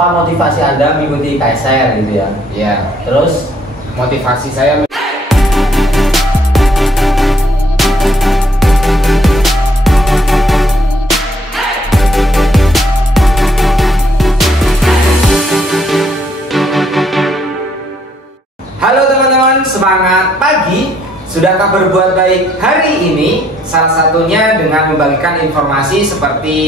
Apa motivasi Anda mengikuti KSR gitu ya? Iya. Terus Motivasi saya Halo teman-teman, semangat pagi. Sudahkah berbuat baik hari ini? Salah satunya dengan membagikan informasi seperti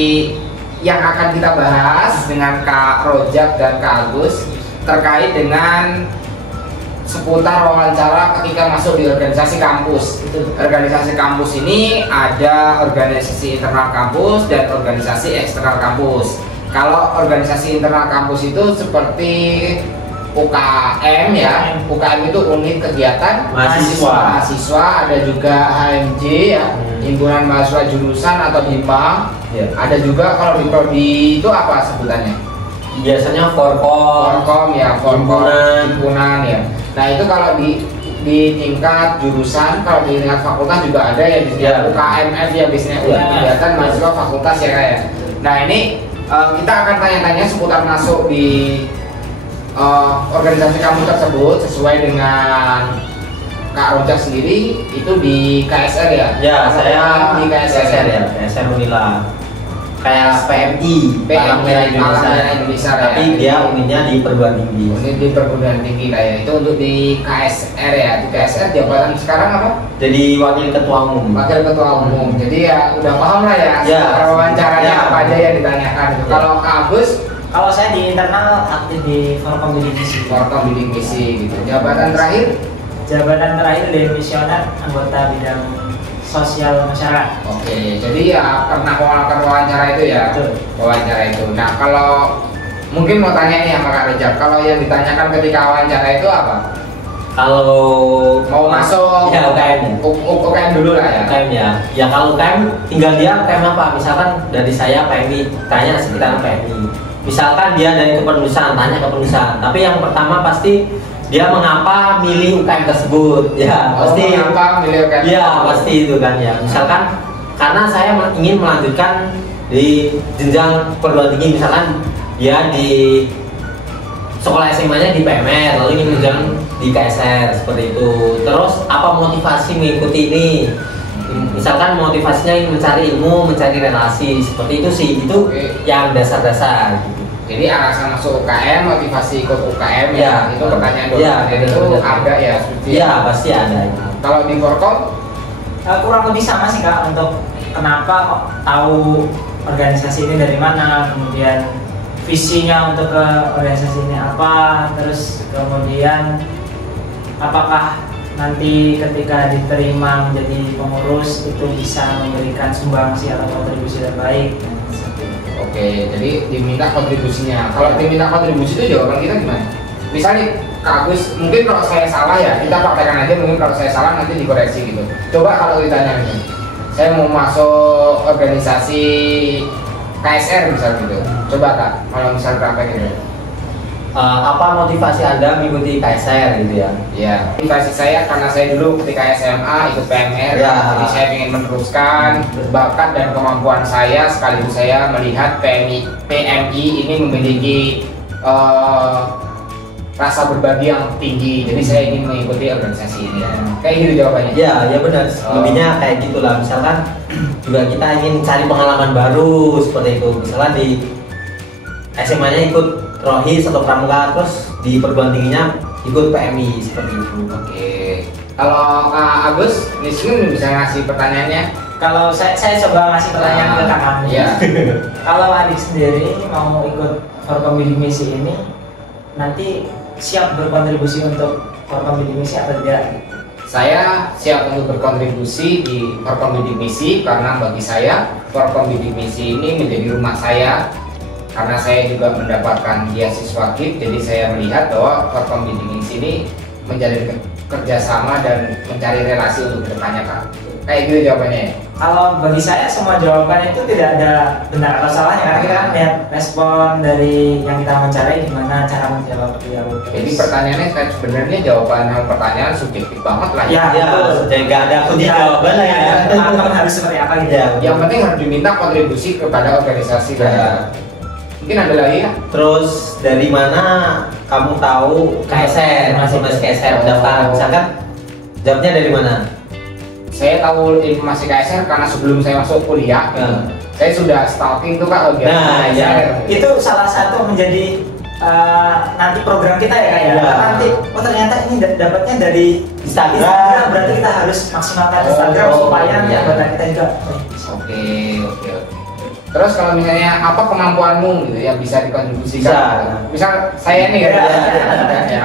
yang akan kita bahas dengan Kak Rojak dan Kak Agus terkait dengan seputar wawancara ketika masuk di organisasi kampus. Organisasi kampus ini ada organisasi internal kampus dan organisasi eksternal kampus. Kalau organisasi internal kampus itu seperti UKM ya, UKM itu unit kegiatan mahasiswa, ada juga HMJ ya, himpunan mahasiswa jurusan atau HIMPA ya. Ada juga kalau di prodi itu apa sebutannya? biasanya Forkom ya, himpunan ya. Nah itu kalau di tingkat jurusan, kalau di tingkat fakultas juga ada ya, biasanya UKMF ya, biasanya unit kegiatan mahasiswa fakultas ya kayak. Nah ini kita akan tanya-tanya seputar masuk di organisasi kampus tersebut sesuai dengan Kak Rojak sendiri itu di KSR ya? Ya, saya di KSR ya, KSR Unila. Kayak PMI, Palang Merah Indonesia. Tapi dia unitnya di perguruan tinggi. Unit di perguruan tinggi lah ya. Itu untuk di KSR ya. Di KSR jabatan sekarang apa? Jadi wakil ketua umum. Wakil ketua umum. Jadi ya udah paham lah ya. Wawancaranya apa aja yang ditanyakan. Kalau Kak Agus, kalau saya di internal aktif di Forkom Bidik Misi. Forkom Bidik Misi gitu. Jabatan terakhir? Jabatan terakhir Demisioner anggota bidang sosial masyarakat. Oke, jadi ya pernah melakukan wawancara itu ya? Betul. Wawancara itu. Nah kalau mungkin mau tanya nih sama Kak Rojak, kalau yang ditanyakan ketika wawancara itu apa? Kalau mau masuk ya UKM UKM dulu lah ya. UKM ya. Ya kalau UKM tinggal dia UKM apa? Misalkan dari saya PMI, tanya sekitar PMI. Misalkan dia dari kepengurusan, tanya kepengurusan. Tapi yang pertama pasti dia mengapa milih UKM tersebut. Ya, pasti mengapa milih UKM. Ya, pasti itu kan ya. Misalkan karena saya ingin melanjutkan di jenjang perguruan tinggi, misalkan dia di sekolah SMA-nya di PMR, lalu ingin menunjang di KSR seperti itu. Terus apa motivasi mengikuti ini? Misalkan motivasinya ingin mencari ilmu, mencari relasi, seperti itu sih. Itu yang dasar-dasar gitu. Jadi alasan masuk UKM, motivasi ikut UKM ya, itu pertanyaan dulu. Ya, itu ada ya, ya pasti ada. Kalau di Forkom kurang lebih sama sih Kak, untuk kenapa kok tahu organisasi ini dari mana, kemudian visinya untuk ke organisasi ini apa, terus kemudian apakah nanti ketika diterima menjadi pengurus itu bisa memberikan sumbangsi atau kontribusi terbaik. Oke, jadi diminta kontribusinya. Kalau diminta kontribusi itu jawaban kita gimana? Misalnya Kak Agus, mungkin kalau saya salah ya, kita praktekkan aja, mungkin kalau saya salah nanti dikoreksi gitu. Coba kalau ditanya nih, saya mau masuk organisasi KSR misal gitu. Coba Kak, kalau misal praktek gitu. Apa motivasi Anda mengikuti KSR gitu ya? Ya, motivasi saya karena saya dulu ketika SMA ikut PMR ya, jadi saya ingin meneruskan bakat dan kemampuan saya, sekaligus saya melihat PMI ini memiliki rasa berbagi yang tinggi, jadi saya ingin mengikuti organisasi ini. Kayak gitu jawabannya. Ya benar. Lebihnya kayak gitulah. Misalkan juga kita ingin cari pengalaman baru seperti itu. Misalkan di SMA-nya ikut Rohis atau Pramuka, terus di perguruan tingginya ikut PMI seperti itu. Oke. Kalau Kak Agus, di sini bisa ngasih pertanyaannya. Kalau saya coba ngasih pertanyaan ke Kak Agus. Iya. Kalau adik sendiri mau ikut Forkom Bidik Misi ini, nanti siap berkontribusi untuk Forkom Bidik Misi atau tidak? Saya siap untuk berkontribusi di Forkom Bidik Misi karena bagi saya Forkom Bidik Misi ini menjadi rumah saya. Karena saya juga mendapatkan beasiswa KIP, jadi saya melihat bahwa Forkom Bidik Misi ini menjalin kerjasama dan mencari relasi untuk kedepannya Kak. Kayak gitu jawabannya. Kalau bagi saya semua jawaban itu tidak ada benar atau salahnya, karena kita lihat respon dari yang kita mencari gimana cara menjawab beliau. Jadi pertanyaannya kan sebenarnya jawaban yang pertanyaan subjektif banget lah ya. Jadi nggak ada kunci jawaban lah ya. Harus seperti apa gitu. Yang penting harus diminta kontribusi kepada organisasi. Mungkin ada lagi ya? Terus dari mana kamu tahu KSR, informasi KSR daftar? Misalkan jawabnya dari mana? Saya tahu informasi KSR karena sebelum saya masuk kuliah, saya sudah stalking tuh Kak bagian Nah, KSR. ya. Itu salah satu menjadi nanti program kita ya Kak ya. Iya. Karena nanti ternyata ini dapatnya dari Instagram. berarti kita harus maksimalkan Instagram supaya iya. anggota kita juga. Oke. Terus kalau misalnya apa kemampuanmu gitu yang bisa dikontribusikan? Bisa. Misal saya nih Iya.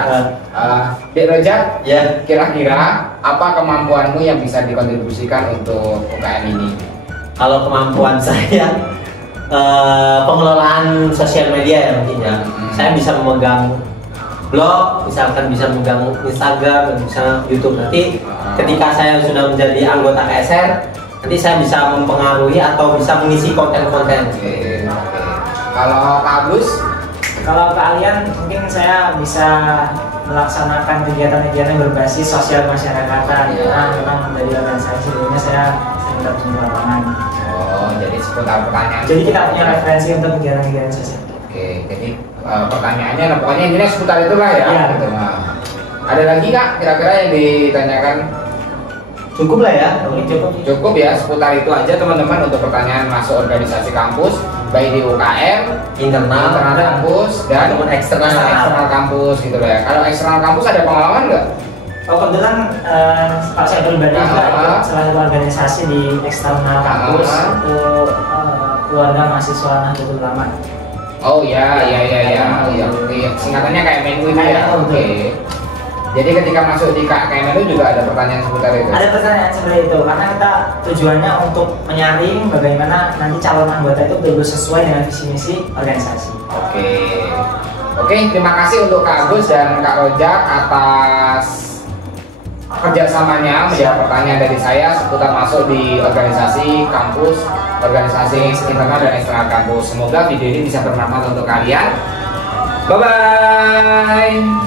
Dek Rojak, Ya, kira-kira apa kemampuanmu yang bisa dikontribusikan untuk UKM ini? kalau kemampuan saya pengelolaan sosial media ya mungkin ya. Saya bisa memegang blog, misalkan bisa memegang Instagram, bisa YouTube. Nanti ketika saya sudah menjadi anggota KSR, nanti saya bisa mempengaruhi atau bisa mengisi konten-konten. Oke. Kalau Kak Agus, Kalau kalian mungkin saya bisa melaksanakan kegiatan-kegiatan berbasis sosial masyarakatan. Karena memang dari organisasi sebelumnya saya sering terjun di lapangan. oh jadi seputar pertanyaan. Jadi kita punya referensi untuk kegiatan-kegiatan sosial. Oke, jadi pertanyaannya, nah, pokoknya intinya seputar itulah ya. Iya. Gitu. Nah, ada lagi Kak kira-kira yang ditanyakan? Cukup lah ya. Mungkin cukup. Cukup ya, seputar itu aja teman-teman untuk pertanyaan masuk organisasi kampus, baik di UKM, Internal, kampus, dan ataupun eksternal. kampus gitu loh ya. Kalau eksternal kampus ada pengalaman nggak? Oh kebetulan kalau saya pribadi juga ikut salah satu organisasi di eksternal kampus untuk keluarga mahasiswa Nahdlatul Ulama. Oh ya. Singkatannya kayak Menlu itu ya. Oke. Jadi ketika masuk di KMNU juga ada pertanyaan seputar itu. Ada pertanyaan seperti itu karena kita tujuannya untuk menyaring bagaimana nanti calon anggota itu betul sesuai dengan visi misi organisasi. Oke, terima kasih untuk Kak Agus dan Kak Rojak atas kerjasamanya menjawab pertanyaan dari saya seputar masuk di organisasi kampus, organisasi internal dan eksternal kampus. Semoga video ini bisa bermanfaat untuk kalian. Bye bye.